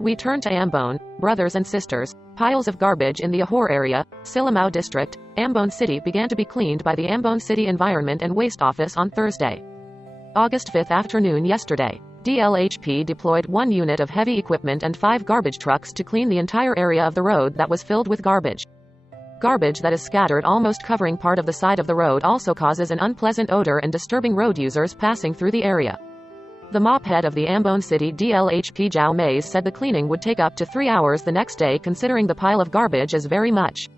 We turn to Ambon, brothers and sisters. Piles of garbage in the Ahor area, Silamau district, Ambon City began to be cleaned by the Ambon City Environment and Waste Office on Thursday, August 5 afternoon yesterday. DLHP deployed 1 unit of heavy equipment and 5 garbage trucks to clean the entire area of the road that was filled with garbage. Garbage that is scattered almost covering part of the side of the road also causes an unpleasant odor and disturbing road users passing through the area. The mop head of the Ambon City DLHP Zhao Mays said the cleaning would take up to 3 hours the next day considering the pile of garbage is very much.